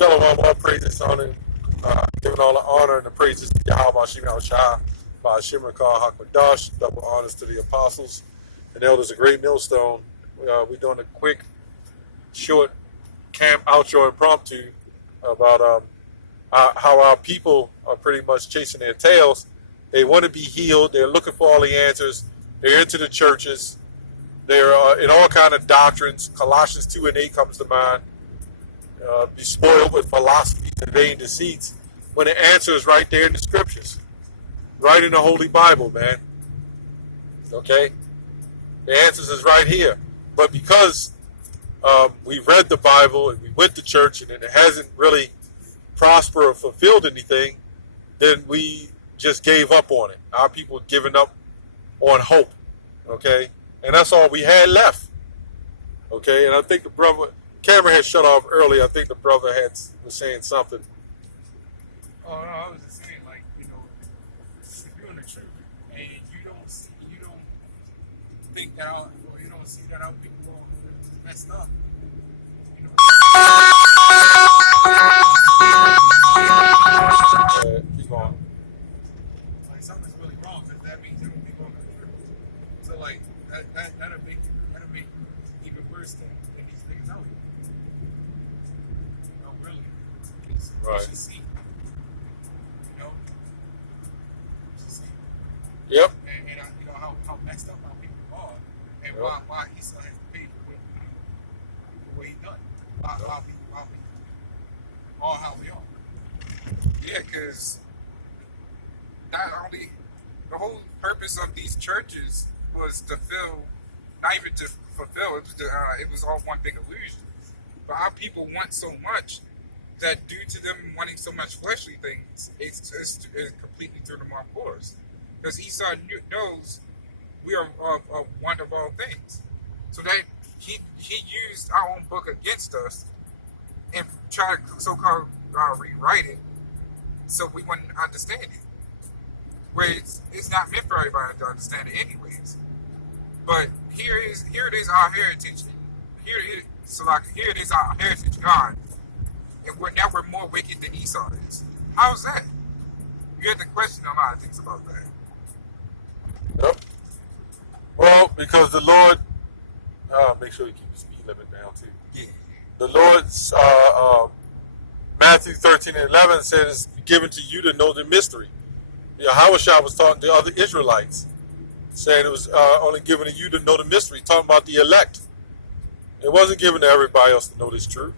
Shalom, all praises on it. Giving all the honor and the praises to Yahweh Hashem Yahushua, by Hashem Rakah HaKadosh, double honors to the apostles and elders of Great Millstone. We're doing a quick, short camp outro impromptu about how our people are pretty much chasing their tails. They want to be healed. They're looking for all the answers. They're into the churches. They're in all kind of doctrines. Colossians 2 and 8 comes to mind. Be spoiled with philosophies and vain deceits, when the answer is right there in the scriptures, right in the Holy Bible, man. Okay, the answers is right here. But because we read the Bible and we went to church and it hasn't really prospered or fulfilled anything, then we just gave up on it. Our people giving up on hope. Okay, and that's all we had left. Okay, and I think the brother. Camera had shut off early. I think the brother was saying something. Oh, no, I was just saying, like, you know, if you're in the truth and you don't think that out, or you don't see that our people are messed up, you know. Keep going. Like, something's really wrong, because that means everyone people on the truth. So, like, that'll make it even worse than these niggas out here. Right. You should see. You know? You should see. Yep. And you know how messed up our people are, and Yep. why he still has to pay for what he done. Why we are how we are. Yeah, because not only the whole purpose of these churches was to fill, not even to fulfill, it was all one big illusion. But our people want so much that due to them wanting so much fleshly things, it's completely through them off course. Because Esau knows we are one of all things. So that he used our own book against us and tried to so-called rewrite it so we wouldn't understand it. Where it's not meant for everybody to understand it anyways. But here it is our heritage. Here it is our heritage, God. And now we're more wicked than Esau is. How's that? You have to question a lot of things about that. Yep. Well, because the Lord, make sure you keep the speed limit down too. Yeah. The Lord's Matthew 13 and 11 says, "Given to you to know the mystery." Yahushua was talking to other Israelites, saying it was only given to you to know the mystery, talking about the elect. It wasn't given to everybody else to know this truth.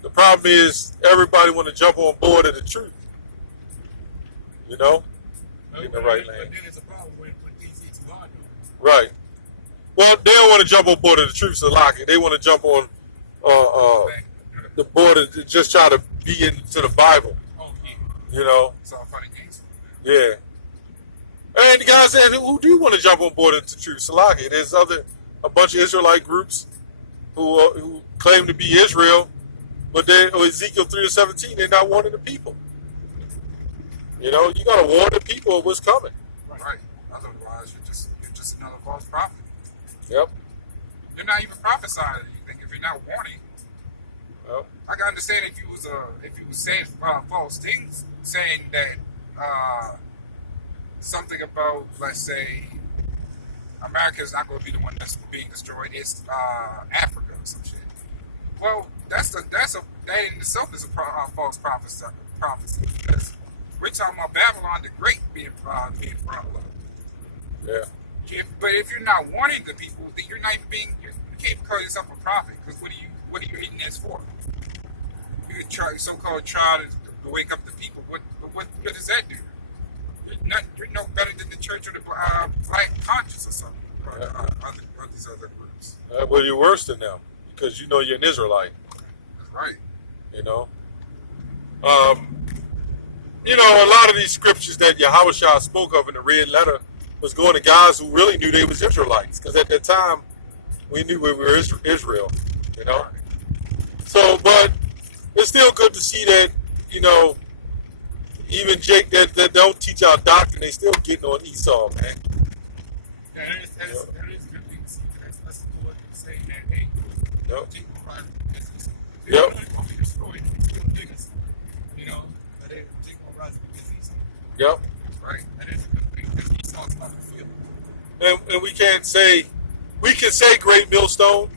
The problem is everybody want to jump on board of the truth. You know? In the right lane. But then it's a problem when things get too hard. Right. Well, they don't want to jump on board of the truth, Salaki. They want to jump on the board and just try to be into the Bible. Oh, yeah. You know? It's all funny games. Yeah. And the guy said, who do want to jump on board into truth? Salaki. There's a bunch of Israelite groups who claim to be Israel. But Ezekiel 3:17, they're not warning the people. You know, you got to warn the people of what's coming. Right. Otherwise, you're just another false prophet. Yep. You're not even prophesying anything if you're not warning. Yep. I can understand if you was saying false things, saying that something about, let's say, America is not going to be the one that's being destroyed. It's Africa or some shit. Well, that in itself is a false prophecy. Because we're talking about Babylon the Great being brought up. Yeah. But if you're not warning the people, then you're not even you can't call yourself a prophet. Because what are you eating this for? You try to wake up the people. What does that do? You're no better than the church or the black conscience or something. Or these other groups. Well, you're worse than them because you know you're an Israelite. That's right. You know? You know, a lot of these scriptures that Yahushua spoke of in the red letter was going to guys who really knew they was Israelites. Because at that time, we knew we were Israel. You know? So, but it's still good to see that, you know, even Jake that don't teach our doctrine, they still getting on Esau, man. Yeah, that is good thing to see. That's the Lord saying that, hey, Yep. Jake will find business. Yep. say Great Millstone,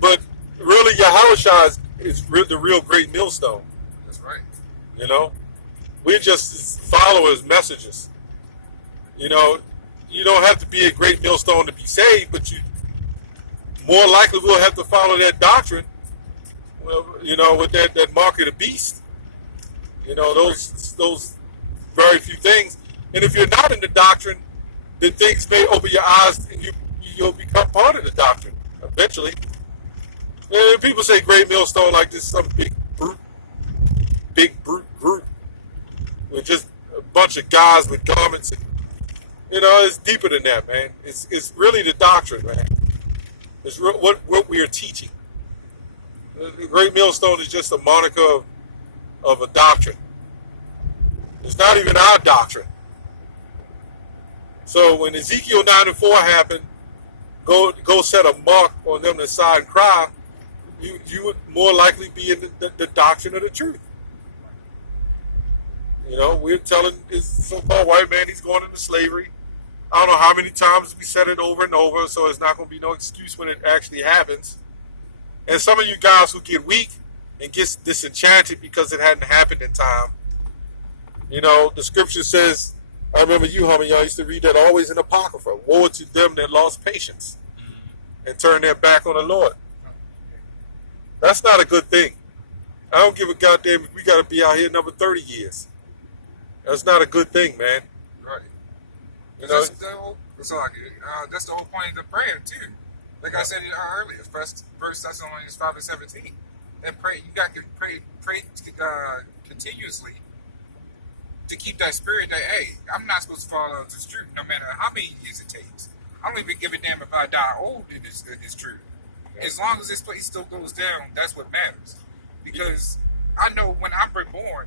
but really Yahushua is the real Great Millstone. That's right. You know, we're just followers, messages. You know, you don't have to be a Great Millstone to be saved, but you more likely will have to follow that doctrine. Well, you know, with that mark of the beast. You know, those very few things. And if you're not in the doctrine, then things may open your eyes and you'll become part of the doctrine eventually. And people say Great Millstone like this some big brute group with just a bunch of guys with garments, and you know, it's deeper than that, man. It's really the doctrine, man. It's what we are teaching. The Great Millstone is just a moniker of a doctrine. It's not even our doctrine. So when Ezekiel 9:4 happened, go set a mark on them that sigh and cry, you would more likely be in the doctrine of the truth. You know, we're telling this so-called white man he's going into slavery. I don't know how many times we said it over and over, so it's not going to be no excuse when it actually happens. And some of you guys who get weak and get disenchanted because it hadn't happened in time, you know, the scripture says, I remember you, homie, y'all used to read that always in Apocrypha. Woe to them that lost patience and turned their back on the Lord. That's not a good thing. I don't give a goddamn if we got to be out here another 30 years. That's not a good thing, man. Right. You know, That's the whole point of the prayer too. Like I said earlier, First Thessalonians 5:17. And pray. You got to pray continuously to keep that spirit that, hey, I'm not supposed to follow this truth no matter how many years it takes. I don't even give a damn if I die old in this truth. As long as this place still goes down, that's what matters. Because I know when I'm reborn,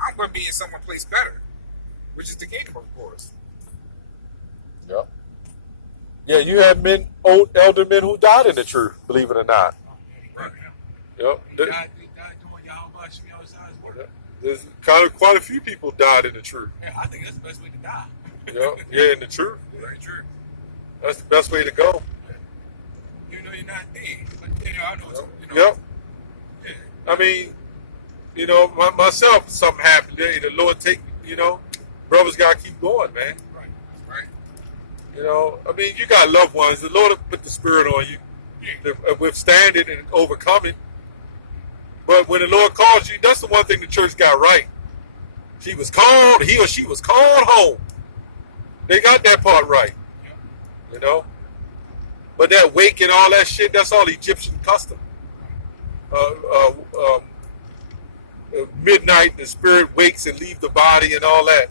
I'm going to be in some place better, which is the kingdom, of course. yeah. Yeah, you had elder men who died in the truth, believe it or not. Right. Yep. They died doing Yahweh Shemi Outside's work. There's quite a few people died in the truth. Yeah, I think that's the best way to die. Yep. Yeah, in the truth. Very true. That's the best way to go. You know you're not dead. But, you know, I know you know. Yep. Yeah. I mean, you know, myself, something happened. The Lord take, you know, brothers got to keep going, man. Right. Right. You know, I mean, you got loved ones. The Lord will put the spirit on you Yeah. to withstand it and overcome it. But when the Lord calls you, that's the one thing the church got right. He or she was called home. They got that part right. You know? But that wake and all that shit, that's all Egyptian custom. Midnight, the spirit wakes and leaves the body and all that.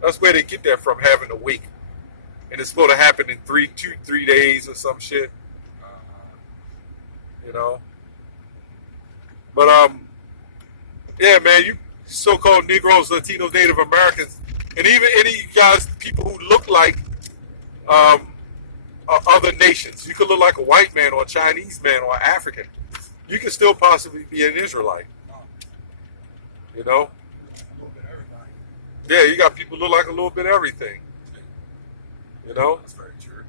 That's where they get that from, having a wake. And it's supposed to happen in 3 days or some shit. You know? But, yeah, man, you so-called Negroes, Latinos, Native Americans, and even any guys, people who look like other nations. You could look like a white man or a Chinese man or African. You can still possibly be an Israelite. You know? A little bit of everybody. Yeah, you got people who look like a little bit of everything. You know? That's very true.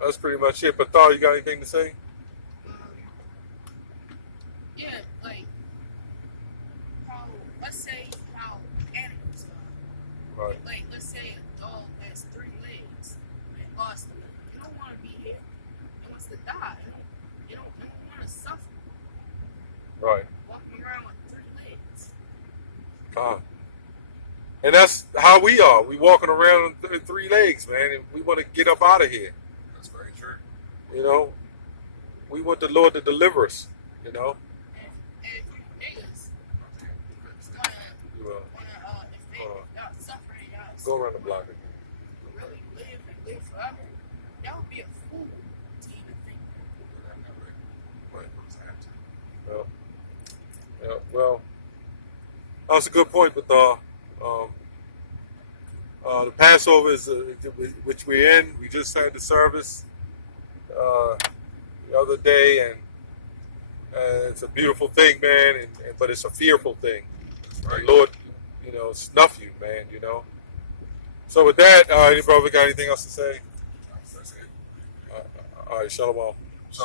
That's pretty much it. But Thor, you got anything to say? Yeah, like how animals are. Right. Like let's say a dog has 3 legs and lost them. You don't want to be here. It wants to die. You don't want to suffer Right. walking around with 3 legs. And that's how we are. We walking around on 3 legs, man, and we want to get up out of here. That's very true. You know? We want the Lord to deliver us, you know? And if you niggas You, if they y'all suffering, y'all go around the block again. really live and live forever, y'all would be a fool to even think that. Yeah. Well, that's a good point, but the Passover is which we're in. We just had the service the other day, and it's a beautiful thing, man. But it's a fearful thing. Right. The Lord, you know, snuff you, man. You know, So with that, any brother got anything else to say? That's it. All right, shalom. So,